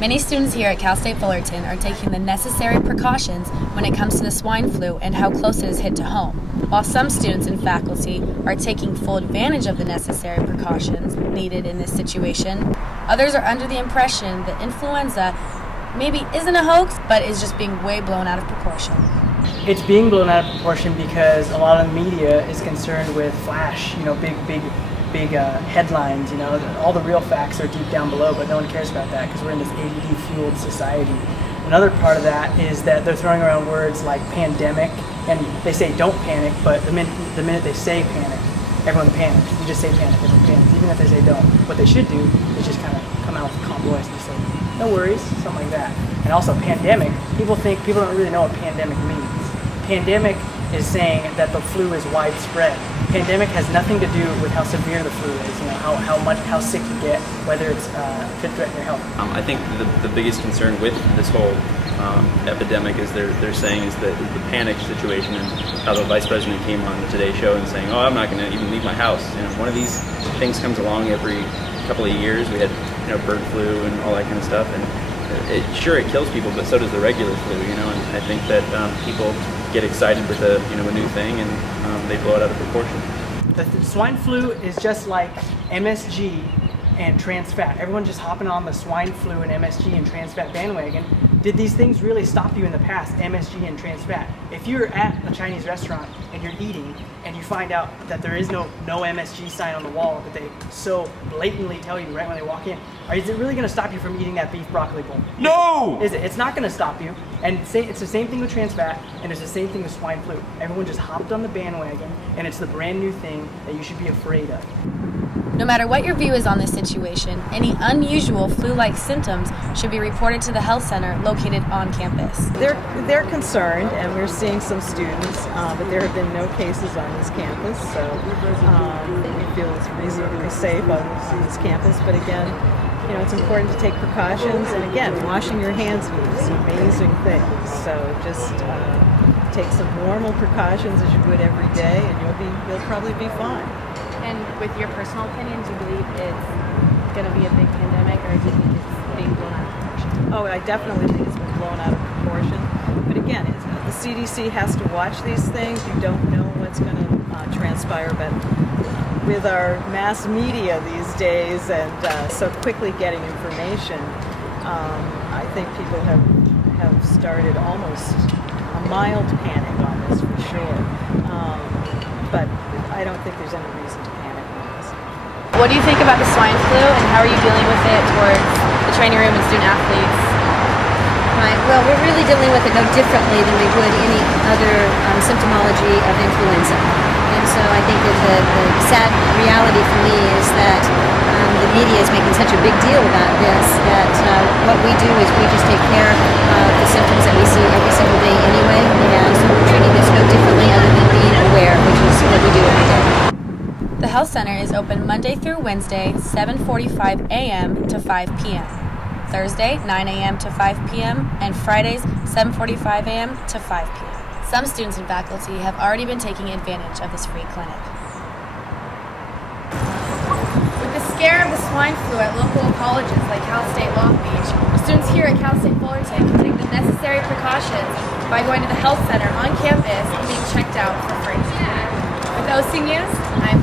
Many students here at Cal State Fullerton are taking the necessary precautions when it comes to the swine flu and how close it is hit to home. While some students and faculty are taking full advantage of the necessary precautions needed in this situation, others are under the impression that influenza maybe isn't a hoax, but is just being way blown out of proportion. It's being blown out of proportion because a lot of the media is concerned with flash, big headlines. All the real facts are deep down below, but no one cares about that because we're in this ADD-fueled society. Another part of that is that they're throwing around words like pandemic, and they say don't panic, but the minute they say panic, everyone panics. You just say panic, everyone panics, even if they say don't. What they should do is just kind of come out with a calm voice and say, no worries, something like that. And also pandemic, people don't really know what pandemic means. Pandemic is saying that the flu is widespread. Pandemic has nothing to do with how severe the flu is, how sick you get, whether it's could threaten your health. I think the biggest concern with this whole epidemic is they're saying is the panic situation, and how the vice president came on the Today Show and saying, oh, I'm not going to even leave my house. One of these things comes along every couple of years. We had bird flu and all that kind of stuff, and it kills people, but so does the regular flu. And I think that people get excited with a new thing, and they blow it out of proportion. The swine flu is just like MSG and trans fat. Everyone just hopping on the swine flu and MSG and trans fat bandwagon. Did these things really stop you in the past, MSG and trans fat? If you're at a Chinese restaurant and you're eating and you find out that there is no MSG sign on the wall that they so blatantly tell you right when they walk in, is it really going to stop you from eating that beef broccoli bowl? No! Is it? It's not going to stop you. And it's the same thing with trans fat, and it's the same thing with swine flu. Everyone just hopped on the bandwagon, and it's the brand new thing that you should be afraid of. No matter what your view is on this situation, any unusual flu-like symptoms should be reported to the health center located on campus. They're concerned, and we're seeing some students, but there have been no cases on this campus, so we feel it's reasonably safe on this campus. But again, it's important to take precautions, and again, washing your hands is an amazing thing. So just take some normal precautions as you would every day, and you'll probably be fine. And with your personal opinion, do you believe it's going to be a big pandemic, or do you think it's being blown out of proportion? Oh, I definitely think it's been blown out of proportion. But again, the CDC has to watch these things. You don't know what's going to transpire, but with our mass media these days and so quickly getting information, I think people have started almost a mild panic on this for sure. But I don't think there's any reason to panic on this. What do you think about the swine flu, and how are you dealing with it towards the training room and student athletes? Right. Well, we're really dealing with it no differently than we would any other symptomology of influenza. And so I think that the sad reality for me is that the media is making such a big deal about this that what we do is we just take care of the symptoms that we see every single day anyway, and so we're treating this no differently other than being aware, which is what we do every day. The Health Center is open Monday through Wednesday, 7:45 a.m. to 5 p.m. Thursday, 9 a.m. to 5 p.m., and Fridays, 7:45 a.m. to 5 p.m. Some students and faculty have already been taking advantage of this free clinic. With the scare of the swine flu at local colleges like Cal State Long Beach, students here at Cal State Fullerton can take the necessary precautions by going to the health center on campus and being checked out for free. With OC News, I'm